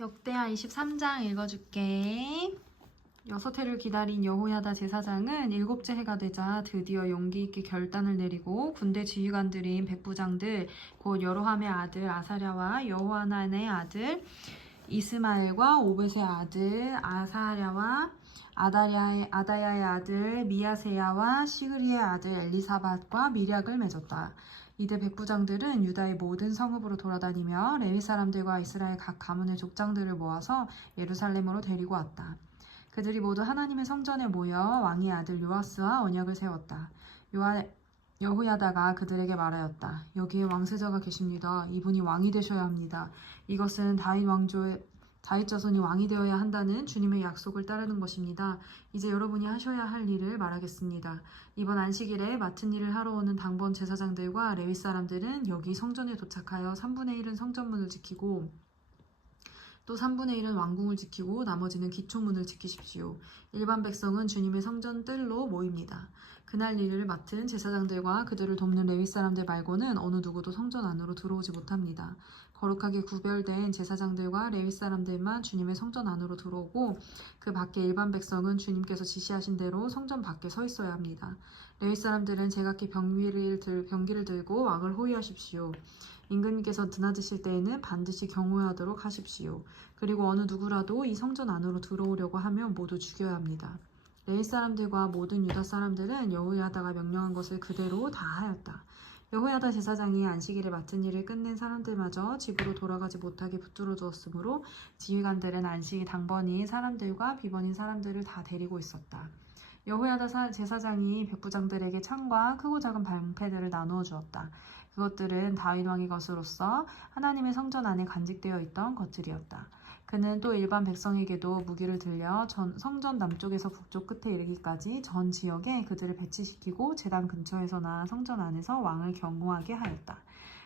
역대하 23장 읽어줄게. 6해를 기다린 여호야다 제사장은 7째 해가 되자 드디어 용기 있게 결단을 내리고 군대 지휘관들인 백부장들 곧 여로함의 아들 아사랴와 여호하난의 아들 이스마엘과 오벳의 아들 아사랴와 아다야의 아들 미야세야와 시그리의 아들 엘리사밧과 미략을 맺었다. 이들 백부장들은 유다의 모든 성읍으로 돌아다니며 레위 사람들과 이스라엘 각 가문의 족장들을 모아서 예루살렘으로 데리고 왔다. 그들이 모두 하나님의 성전에 모여 왕의 아들 요아스와 언약을 세웠다. 여호야다가 그들에게 말하였다. 여기에 왕세자가 계십니다. 이분이 왕이 되셔야 합니다. 이것은 다윗 자손이 왕이 되어야 한다는 주님의 약속을 따르는 것입니다. 이제 여러분이 하셔야 할 일을 말하겠습니다. 이번 안식일에 맡은 일을 하러 오는 당번 제사장들과 레위 사람들은 여기 성전에 도착하여 3분의 1은 성전문을 지키고 또 3분의 1은 왕궁을 지키고 나머지는 기초문을 지키십시오. 일반 백성은 주님의 성전 뜰로 모입니다. 그날 일을 맡은 제사장들과 그들을 돕는 레위 사람들 말고는 어느 누구도 성전 안으로 들어오지 못합니다. 거룩하게 구별된 제사장들과 레위 사람들만 주님의 성전 안으로 들어오고 그 밖에 일반 백성은 주님께서 지시하신 대로 성전 밖에 서 있어야 합니다. 레위 사람들은 제각기 병기를 들고 왕을 호위하십시오. 임금님께서 드나드실 때에는 반드시 경호하도록 하십시오. 그리고 어느 누구라도 이 성전 안으로 들어오려고 하면 모두 죽여야 합니다. 레위 사람들과 모든 유다 사람들은 여호야다가 명령한 것을 그대로 다 하였다. 여호야다 제사장이 안식일에 맡은 일을 끝낸 사람들마저 집으로 돌아가지 못하게 붙들어 두었으므로 지휘관들은 안식일 당번인 사람들과 비번인 사람들을 다 데리고 있었다. 여호야다 제사장이 백부장들에게 창과 크고 작은 방패들을 나누어 주었다. 그것들은 다윗 왕의 것으로서 하나님의 성전 안에 간직되어 있던 것들이었다. 그는 또 일반 백성에게도 무기를 들려 성전 남쪽에서 북쪽 끝에 이르기까지 전 지역에 그들을 배치시키고 제단 근처에서나 성전 안에서 왕을 경호하게 하였다.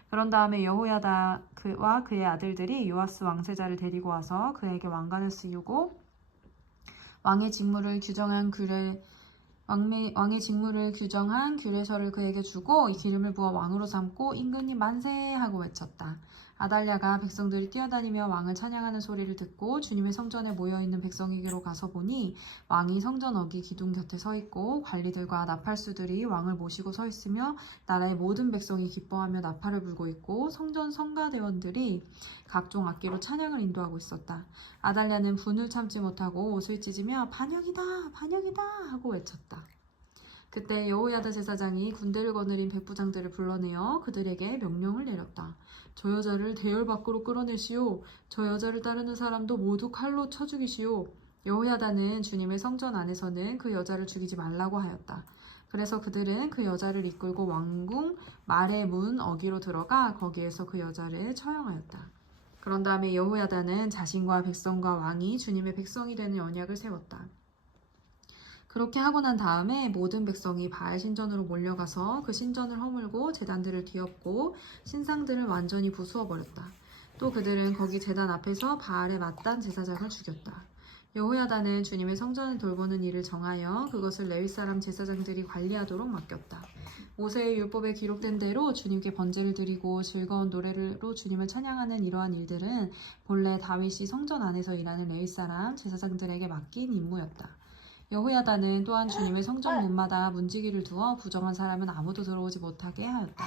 그런 다음에 여호야다와 그의 아들들이 요아스 왕세자를 데리고 와서 그에게 왕관을 씌우고 왕의 직무를 규정한 규례서를 그에게 주고 이 기름을 부어 왕으로 삼고 임금님 만세 하고 외쳤다. 아달랴가 백성들이 뛰어다니며 왕을 찬양하는 소리를 듣고 주님의 성전에 모여있는 백성에게로 가서 보니 왕이 성전 어기 기둥 곁에 서 있고 관리들과 나팔수들이 왕을 모시고 서 있으며 나라의 모든 백성이 기뻐하며 나팔을 불고 있고 성전 성가대원들이 각종 악기로 찬양을 인도하고 있었다. 아달랴는 분을 참지 못하고 옷을 찢으며 반역이다 반역이다 하고 외쳤다. 그때 여호야다 제사장이 군대를 거느린 백부장들을 불러내어 그들에게 명령을 내렸다. 저 여자를 대열 밖으로 끌어내시오. 저 여자를 따르는 사람도 모두 칼로 쳐 죽이시오. 여호야다는 주님의 성전 안에서는 그 여자를 죽이지 말라고 하였다. 그래서 그들은 그 여자를 이끌고 왕궁 말의 문 어기로 들어가 거기에서 그 여자를 처형하였다. 그런 다음에 여호야다는 자신과 백성과 왕이 주님의 백성이 되는 언약을 세웠다. 그렇게 하고 난 다음에 모든 백성이 바알 신전으로 몰려가서 그 신전을 허물고 제단들을 뒤엎고 신상들을 완전히 부수어버렸다. 또 그들은 거기 제단 앞에서 바알의 맏단 제사장을 죽였다. 여호야다는 주님의 성전을 돌보는 일을 정하여 그것을 레위 사람 제사장들이 관리하도록 맡겼다. 모세의 율법에 기록된 대로 주님께 번제를 드리고 즐거운 노래로 주님을 찬양하는 이러한 일들은 본래 다윗이 성전 안에서 일하는 레위 사람 제사장들에게 맡긴 임무였다. 여호야다는 또한 주님의 성전 문마다 문지기를 두어 부정한 사람은 아무도 들어오지 못하게 하였다.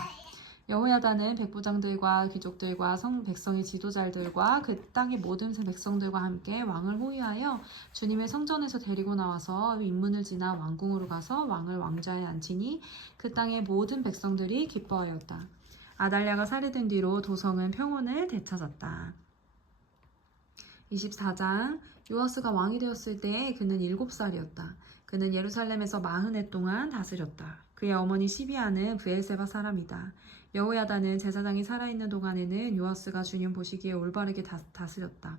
여호야다는 백부장들과 귀족들과 백성의 지도자들과 그 땅의 모든 백성들과 함께 왕을 호위하여 주님의 성전에서 데리고 나와서 인문을 지나 왕궁으로 가서 왕을 왕좌에 앉히니 그 땅의 모든 백성들이 기뻐하였다. 아달랴가 살해된 뒤로 도성은 평온을 되찾았다. 24장 요아스가 왕이 되었을 때 그는 7살이었다. 그는 예루살렘에서 40해 동안 다스렸다. 그의 어머니 시비아는 브엘세바 사람이다. 여호야다는 제사장이 살아있는 동안에는 요아스가 주님 보시기에 올바르게 다스렸다.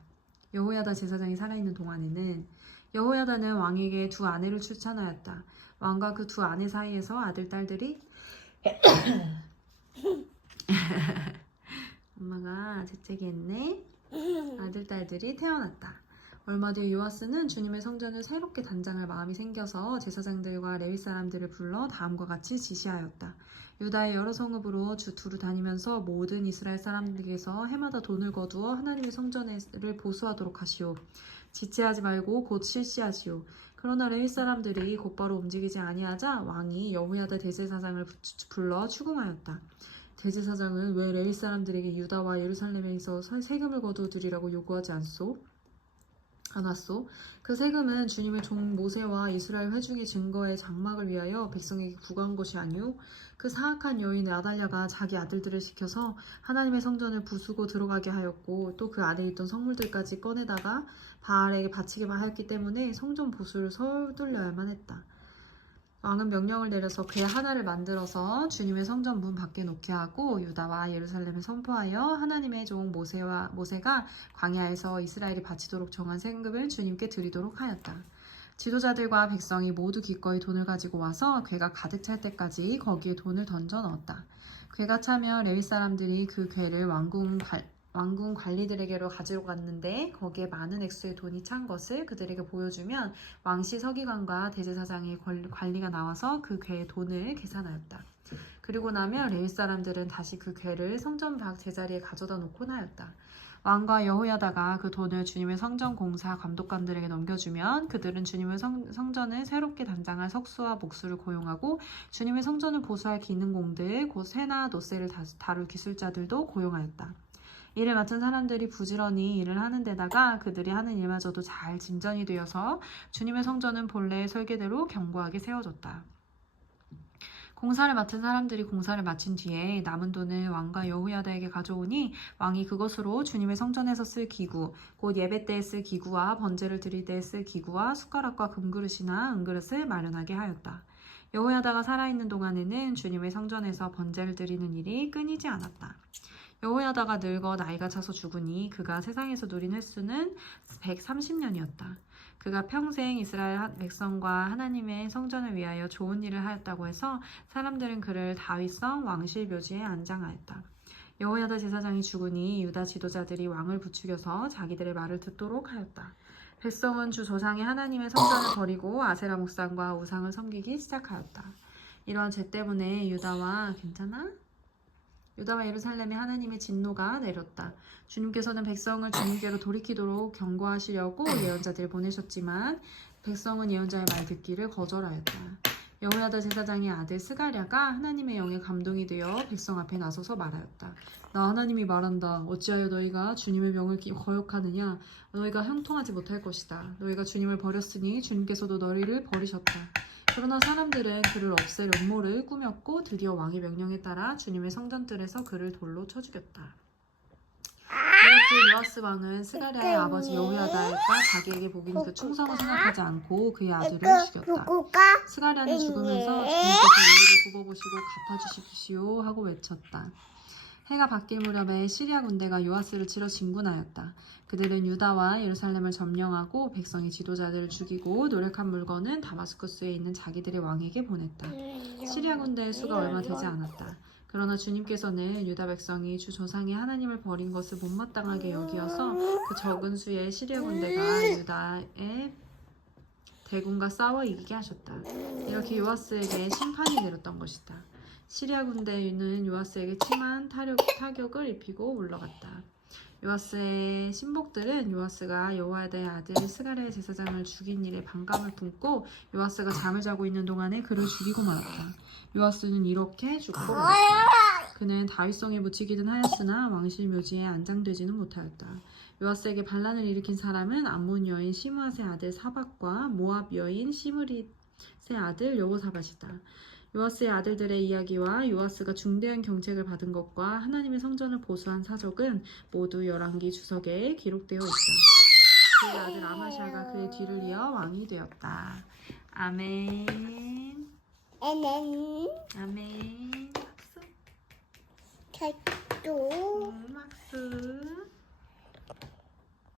여호야다 제사장이 살아있는 동안에는 여호야다는 왕에게 2 아내를 출산하였다. 왕과 그 2 아내 사이에서 아들, 딸들이 엄마가 재채기했네. 아들, 딸들이 태어났다. 얼마 뒤 요아스는 주님의 성전을 새롭게 단장할 마음이 생겨서 제사장들과 레위 사람들을 불러 다음과 같이 지시하였다. 유다의 여러 성읍으로 두루 다니면서 모든 이스라엘 사람들에게서 해마다 돈을 거두어 하나님의 성전을 보수하도록 하시오. 지체하지 말고 곧 실시하시오. 그러나 레위 사람들이 곧바로 움직이지 아니하자 왕이 여호야다 대제사장을 불러 추궁하였다. 대제사장은 왜 레위 사람들에게 유다와 예루살렘에서 세금을 거두드리라고 요구하지 않았소? 그 세금은 주님의 종 모세와 이스라엘 회중의 증거의 장막을 위하여 백성에게 구한 것이 아니오. 그 사악한 여인 아달랴가 자기 아들들을 시켜서 하나님의 성전을 부수고 들어가게 하였고 또 그 안에 있던 성물들까지 꺼내다가 바알에게 바치게만 하였기 때문에 성전 보수를 서둘러야만 했다. 왕은 명령을 내려서 궤 하나를 만들어서 주님의 성전 문 밖에 놓게 하고 유다와 예루살렘에 선포하여 하나님의 종 모세가 광야에서 이스라엘이 바치도록 정한 세금을 주님께 드리도록 하였다. 지도자들과 백성이 모두 기꺼이 돈을 가지고 와서 궤가 가득 찰 때까지 거기에 돈을 던져 넣었다. 궤가 차면 레위 사람들이 그 궤를 왕궁 관리들에게로 가지러 갔는데 거기에 많은 액수의 돈이 찬 것을 그들에게 보여주면 왕시 서기관과 대제사장의 관리가 나와서 그 궤의 돈을 계산하였다. 그리고 나면 레위 사람들은 다시 그 궤를 성전 밖 제자리에 가져다 놓곤 하였다. 왕과 여호야다가 그 돈을 주님의 성전 공사 감독관들에게 넘겨주면 그들은 주님의 성전을 새롭게 단장할 석수와 목수를 고용하고 주님의 성전을 보수할 기능공들 곧 쇠나 노쇠를 다룰 기술자들도 고용하였다. 일을 맡은 사람들이 부지런히 일을 하는 데다가 그들이 하는 일마저도 잘 진전이 되어서 주님의 성전은 본래의 설계대로 견고하게 세워졌다. 공사를 맡은 사람들이 공사를 마친 뒤에 남은 돈을 왕과 여호야다에게 가져오니 왕이 그것으로 주님의 성전에서 쓸 기구, 곧 예배 때에 쓸 기구와 번제를 드릴 때에 쓸 기구와 숟가락과 금그릇이나 은그릇을 마련하게 하였다. 여호야다가 살아있는 동안에는 주님의 성전에서 번제를 드리는 일이 끊이지 않았다. 여호야다가 늙어 나이가 차서 죽으니 그가 세상에서 누린 횟수는 130년이었다. 그가 평생 이스라엘 백성과 하나님의 성전을 위하여 좋은 일을 하였다고 해서 사람들은 그를 다윗성 왕실 묘지에 안장하였다. 여호야다 제사장이 죽으니 유다 지도자들이 왕을 부추겨서 자기들의 말을 듣도록 하였다. 백성은 주 조상의 하나님의 성전을 버리고 아세라 목상과 우상을 섬기기 시작하였다. 이러한 죄 때문에 유다와 예루살렘에 하나님의 진노가 내렸다. 주님께서는 백성을 주님께로 돌이키도록 경고하시려고 예언자들을 보내셨지만 백성은 예언자의 말 듣기를 거절하였다. 여호야다 제사장의 아들 스가랴가 하나님의 영에 감동이 되어 백성 앞에 나서서 말하였다. 나 하나님이 말한다. 어찌하여 너희가 주님의 명을 거역하느냐. 너희가 형통하지 못할 것이다. 너희가 주님을 버렸으니 주님께서도 너희를 버리셨다. 그러나 사람들은 그를 없앨 음모를 꾸몄고 드디어 왕의 명령에 따라 주님의 성전뜰에서 그를 돌로 쳐 죽였다. 이렇게 요아스 왕은 스가랴의 아버지 여호야다가 자기에게 복인 그 충성을 생각하지 않고 그의 아들을 죽였다. 스가랴는 죽으면서 주님께서 우리를 굽어보시고 갚아주십시오 하고 외쳤다. 해가 바뀔 무렵에 시리아 군대가 요아스를 치러 진군하였다. 그들은 유다와 예루살렘을 점령하고 백성의 지도자들을 죽이고 노력한 물건은 다마스쿠스에 있는 자기들의 왕에게 보냈다. 시리아 군대의 수가 얼마 되지 않았다. 그러나 주님께서는 유다 백성이 주 조상의 하나님을 버린 것을 못마땅하게 여기어서 그 적은 수의 시리아 군대가 유다의 대군과 싸워 이기게 하셨다. 이렇게 요아스에게 심판이 내렸던 것이다. 시리아 군대는 요아스에게 심한 타격을 입히고 물러갔다. 요아스의 신복들은 요아스가 여호야다의 아들 스가랴의 제사장을 죽인 일에 반감을 품고 요아스가 잠을 자고 있는 동안에 그를 죽이고 말았다. 요아스는 이렇게 죽고 말았다. 그는 다윗성에 묻히기는 하였으나 왕실 묘지에 안장되지는 못하였다. 요아스에게 반란을 일으킨 사람은 암몬 여인 시므앗의 아들 사박과 모압 여인 시므릿의 아들 여호사밧이다. 요아스의 아들들의 이야기와 요아스가 중대한 경책을 받은 것과 하나님의 성전을 보수한 사적은 모두 열왕기 주석에 기록되어 있다. 그의 아들 아마시아가 그의 뒤를 이어 왕이 되었다. 아멘. 아멘. 박수. 박수.